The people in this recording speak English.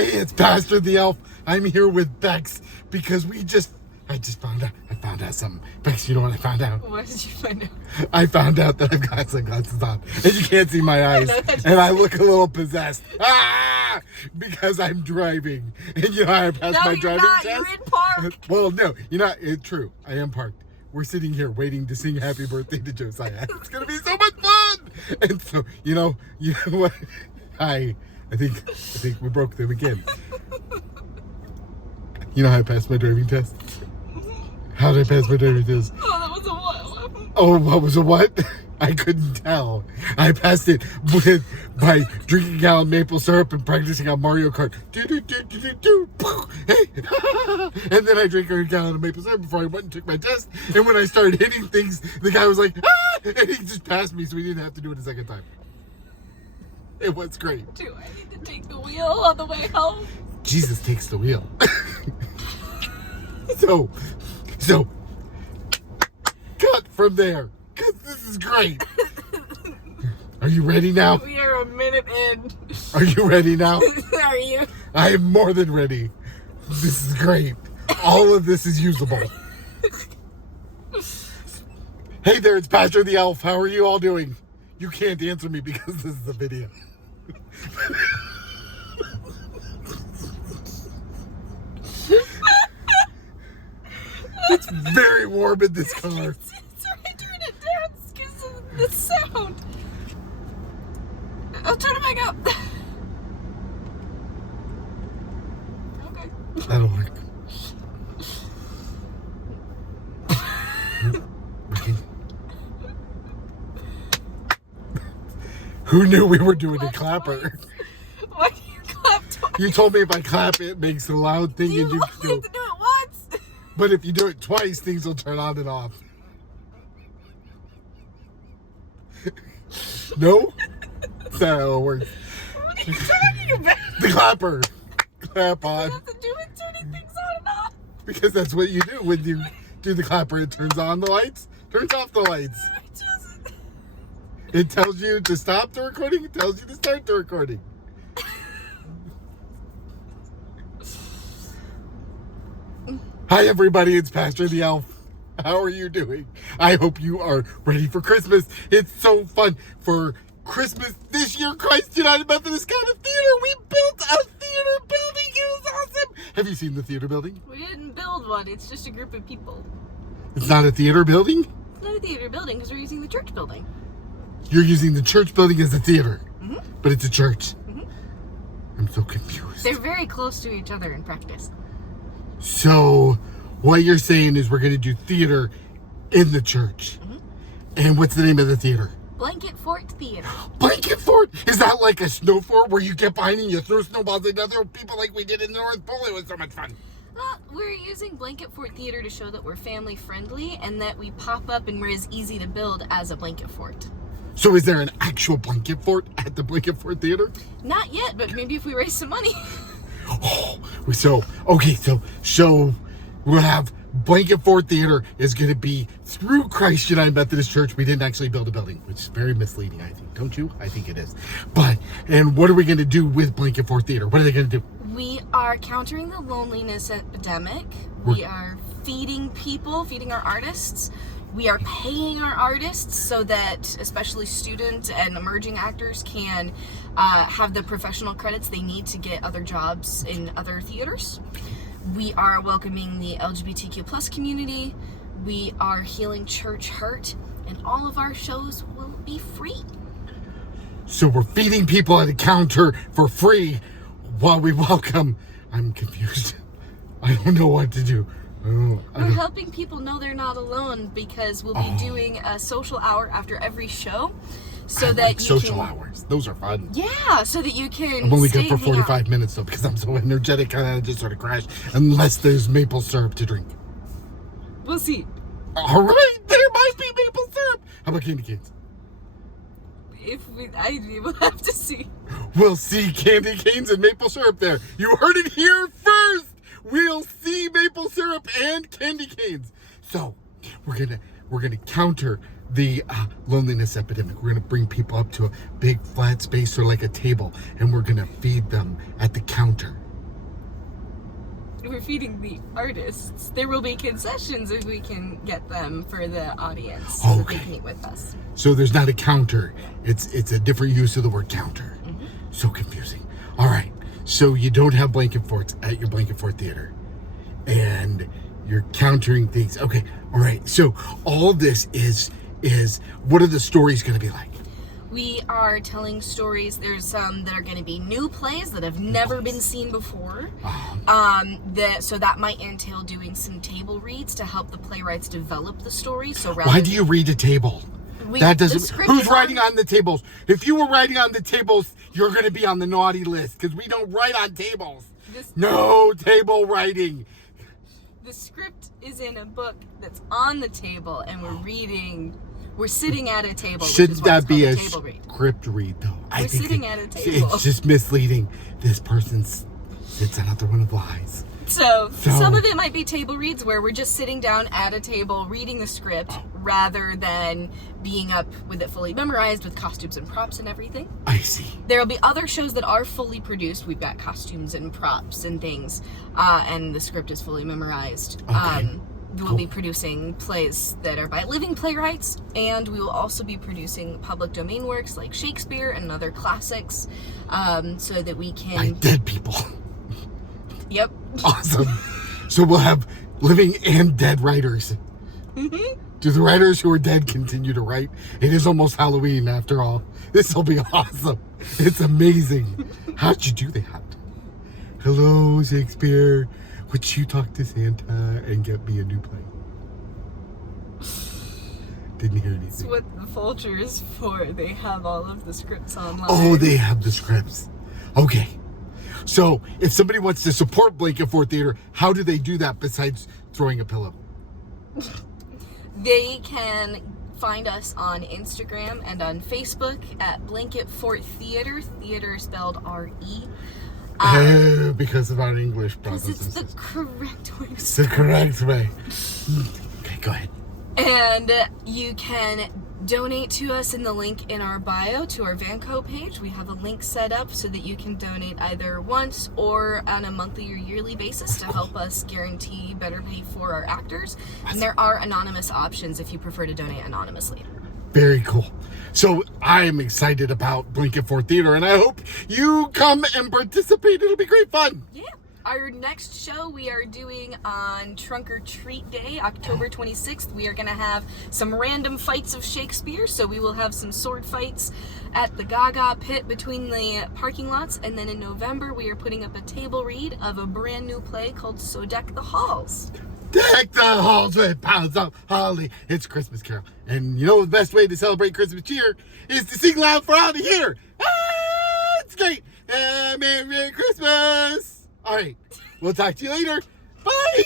Hey, it's Pastor the Elf. I'm here with Beks because I found out something. Beks, you know what I found out? What did you find out? I found out that I've got sunglasses on and you can't see my eyes and I look a little possessed. Because I'm driving. And you know how I passed my driving test? You're in park. Well, no, it's true. I am parked. We're sitting here waiting to sing happy birthday to Josiah. It's going to be so much fun. And so, you know what? I think we broke them again. You know how I passed my driving test? How did I pass my driving test? Oh, that was a what? Oh, what was a what? I couldn't tell. I passed it by drinking a gallon of maple syrup and practicing on Mario Kart. And then I drank a gallon of maple syrup before I went and took my test. And when I started hitting things, the guy was like, ah! And he just passed me so we didn't have to do it a second time. It was great. Do I need to take the wheel on the way home? Jesus takes the wheel. So, cut from there. Because this is great. Are you ready now? We are a minute in. Are you ready now? Are you? I am more than ready. This is great. All of this is usable. Hey there, it's Pastor the Elf. How are you all doing? You can't answer me because this is a video. It's very warm in this car. Sorry, turn it down because of the sound. I'll turn it back up. Okay. That'll work. Who knew we were doing a clapper? Why do you clap twice? You told me if I clap, it makes a loud thing, You and you only have to do it once. But if you do it twice, things will turn on and off. No? That's not how it works. What are you talking about? The clapper. Clap on. What does it have to do with turning things on and off? Because that's what you do when you do the clapper. It turns on the lights, turns off the lights. It doesn't. It tells you to stop the recording. It tells you to start the recording. Hi, everybody. It's Pastor the Elf. How are you doing? I hope you are ready for Christmas. It's so fun for Christmas this year. Christ United Methodist kind of theater. We built a theater building. It was awesome. Have you seen the theater building? We didn't build one. It's just a group of people. It's not a theater building? It's not a theater building because we're using the church building. You're using the church building as a theater, Mm-hmm. but it's a church. Mm-hmm. I'm so confused. They're very close to each other in practice. So, what you're saying is we're going to do theater in the church. Mm-hmm. And what's the name of the theater? Blanketfort Theater. Blanketfort? Is that like a snow fort where you get behind and you throw snowballs at other people like we did in the North Pole? It was so much fun. We're using Blanketfort Theater to show that we're family friendly and that we pop up and we're as easy to build as a blanket fort. So is there an actual blanket fort at the Blanketfort Theater? Not yet, but maybe if we raise some money. So we'll have Blanketfort Theater is going to be through Christ United Methodist Church. We didn't actually build a building, which is very misleading, I think. Don't you? I think it is. And what are we going to do with Blanketfort Theater? What are they going to do? We are countering the loneliness epidemic. We are feeding our artists. We are paying our artists so that especially student and emerging actors can have the professional credits they need to get other jobs in other theaters. We are welcoming the LGBTQ plus community. We are healing church hurt, and all of our shows will be free. So we're feeding people at a counter for free while we welcome. I'm confused. I don't know what to do. We're helping people know they're not alone because we'll be doing a social hour after every show. So that you social can, hours. Those are fun. Yeah, so that you can. I'm only stay good for and hang out. 45 minutes though because I'm so energetic and I just sort of crash unless there's maple syrup to drink. We'll see. All right, there might be maple syrup. How about candy canes? We'll have to see. We'll see candy canes and maple syrup there. You heard it here first. We'll see maple syrup and candy canes. So we're gonna counter the loneliness epidemic. We're gonna bring people up to a big flat space or like a table, and we're gonna feed them at the counter. we're feeding the artists. There will be concessions if we can get them for the audience so that they can eat with us. So there's not a counter. It's a different use of the word counter. Mm-hmm. So confusing. All right. So you don't have blanket forts at your blanket fort theater. And you're countering things. Okay. All right. So all this is what are the stories going to be like? We are telling stories. There's some that are going to be new plays that have never been seen before. So that might entail doing some table reads to help the playwrights develop the story. So why do you read a table? That doesn't. Who's writing on the tables? If you were writing on the tables, you're going to be on the naughty list because we don't write on tables. No table writing. The script is in a book that's on the table, and we're reading. We're sitting at a table. Shouldn't that be a table read. script read, though? We're sitting at a table. It's just misleading. This person sits another one of lies. So some of it might be table reads where we're just sitting down at a table reading the script rather than being up with it fully memorized with costumes and props and everything. I see. There will be other shows that are fully produced. We've got costumes and props and things, and the script is fully memorized. Okay. We'll be producing plays that are by living playwrights, and we will also be producing public domain works like Shakespeare and other classics, so that we can... By dead people. Yep. Awesome. So we'll have living and dead writers. Mm-hmm. Do the writers who are dead continue to write? It is almost Halloween after all. This will be awesome. It's amazing. How'd you do that? Hello, Shakespeare. Would you talk to Santa and get me a new play? Didn't hear anything. That's what the Folger is for. They have all of the scripts online. Oh, they have the scripts. Okay. So, if somebody wants to support Blanket Fort Theater, how do they do that besides throwing a pillow? They can find us on Instagram and on Facebook at Blanket Fort Theater. Theater spelled R-E. Because of our English brothers Because it's and the sisters. correct way. It's the correct way. Okay, go ahead. And you can donate to us in the link in our bio to our Vanco page. We have a link set up so that you can donate either once or on a monthly or yearly basis to help us guarantee better pay for our actors. And there are anonymous options if you prefer to donate anonymously. Very cool. So I am excited about Blanket Fort Theater, and I hope you come and participate. It'll be great fun. Yeah. Our next show we are doing on Trunk or Treat Day, October 26th. We are going to have some random fights of Shakespeare. So we will have some sword fights at the Gaga pit between the parking lots. And then in November, we are putting up a table read of a brand new play called So Deck the Halls. Deck the halls with pounds of holly. It's Christmas Carol. And you know the best way to celebrate Christmas cheer is to sing loud for all to hear. It's great. Merry Christmas. All right. We'll talk to you later. Bye.